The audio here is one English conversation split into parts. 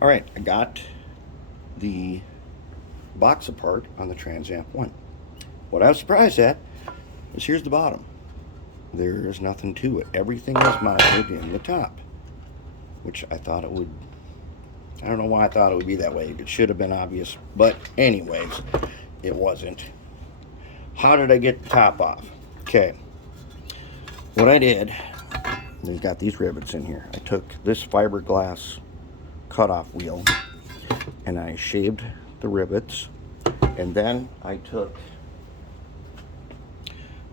All right, I got the box apart on the Transamp one. What I was surprised at is here's the bottom. There's nothing to it. Everything is mounted in the top, which I thought it would. I don't know why I thought it would be that way. It should have been obvious, but anyways, it wasn't. How did I get the top off? Okay, what I did, they've got these rivets in here. I took this fiberglass cutoff wheel and I shaved the rivets, and then I took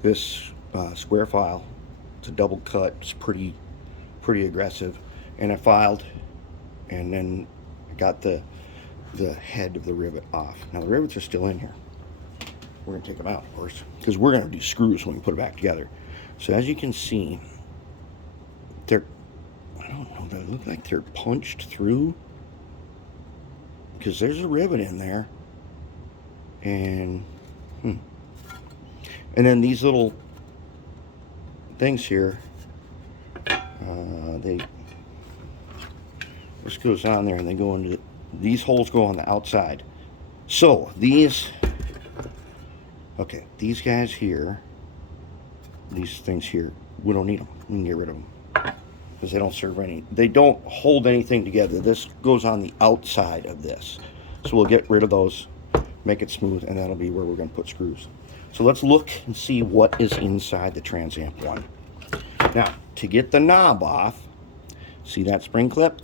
this square file. It's a double cut. It's pretty aggressive, and I filed, and then I got the head of the rivet off. Now the rivets are still in here. We're gonna take them out, of course, because we're gonna do screws when we put it back together. So as you can see, they're, I don't know, they look like they're punched through, because there's a rivet in there, and and then these little things here, this goes on there, and they go into these holes go on the outside. So these guys here, these things here, we don't need them. We can get rid of them because they don't serve any. They don't hold anything together. This goes on the outside of this, so we'll get rid of those, make it smooth, and that'll be where we're going to put screws. So let's look and see what is inside the Transamp one. Now, to get the knob off, see that spring clip?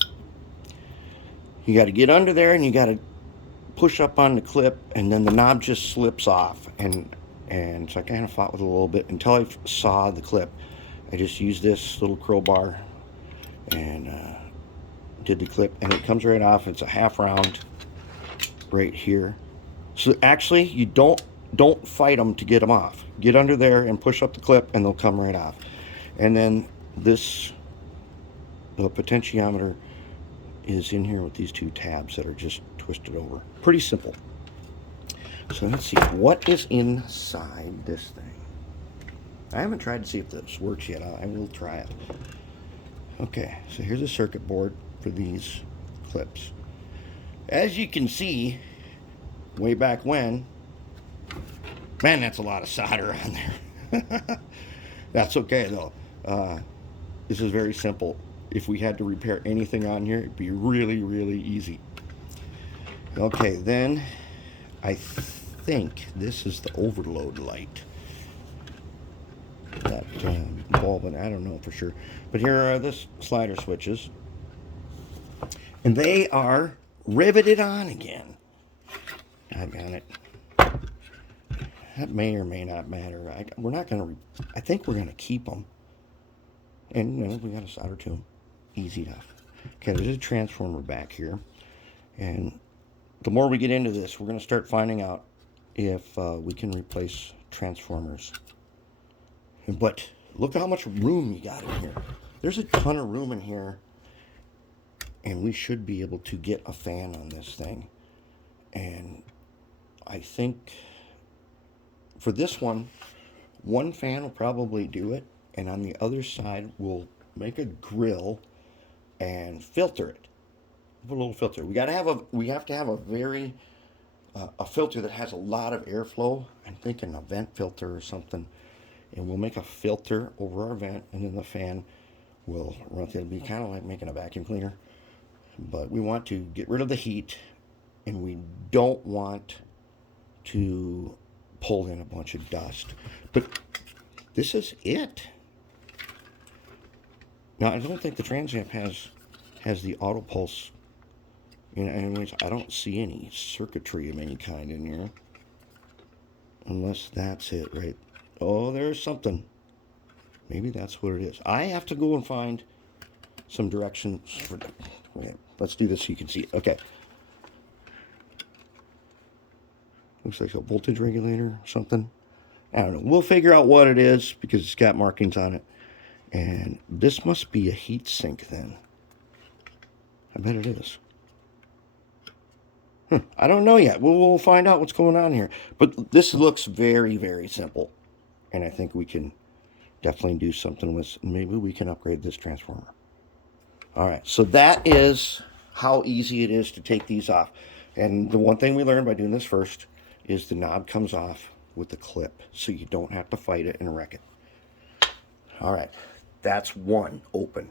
You got to get under there and you got to push up on the clip, and then the knob just slips off. And so I kind of fought with it a little bit until I saw the clip. I just used this little crowbar and did the clip, and it comes right off. It's a half round right here. So actually, you don't fight them to get them off. Get under there and push up the clip, and they'll come right off. And then the potentiometer is in here with these two tabs that are just twisted over. Pretty simple. So let's see what is inside this thing. I haven't tried to see if this works yet. I will try it. Okay, so here's a circuit board for these clips. As you can see, way back when, man, that's a lot of solder on there. That's okay though. This is very simple. If we had to repair anything on here, it'd be really, really easy. Okay, then I think this is the overload light. That bulb, and I don't know for sure. But here are the slider switches. And they are riveted on again. Doggone it. That may or may not matter. We're not going to, I think we're going to keep them. And you know, we got a solder to them. Easy enough. Okay, there's a transformer back here. And the more we get into this, we're going to start finding out if we can replace transformers. But look at how much room you got in here. There's a ton of room in here. And we should be able to get a fan on this thing. And I think for this one fan will probably do it. And on the other side, we'll make a grill and filter it. Put a little filter. We have to have a very a filter that has a lot of airflow. I'm thinking a vent filter or something. And we'll make a filter over our vent, and then the fan will run. It'll be kind of like making a vacuum cleaner. But we want to get rid of the heat, and we don't want to pull in a bunch of dust. But this is it. Now, I don't think the Transamp has the Autopulse. You know, anyways, I don't see any circuitry of any kind in here. Unless that's it, right? Oh, there's something. Maybe that's what it is. I have to go and find some directions for the... Okay, let's do this so you can see it. Okay. Looks like a voltage regulator or something. I don't know. We'll figure out what it is because it's got markings on it. And this must be a heat sink then. I bet it is. I don't know yet. We'll find out what's going on here. But this looks very, very simple. And I think we can definitely do something with... Maybe we can upgrade this transformer. All right. So that is how easy it is to take these off. And the one thing we learned by doing this first is the knob comes off with the clip, so you don't have to fight it and wreck it. All right, that's one open.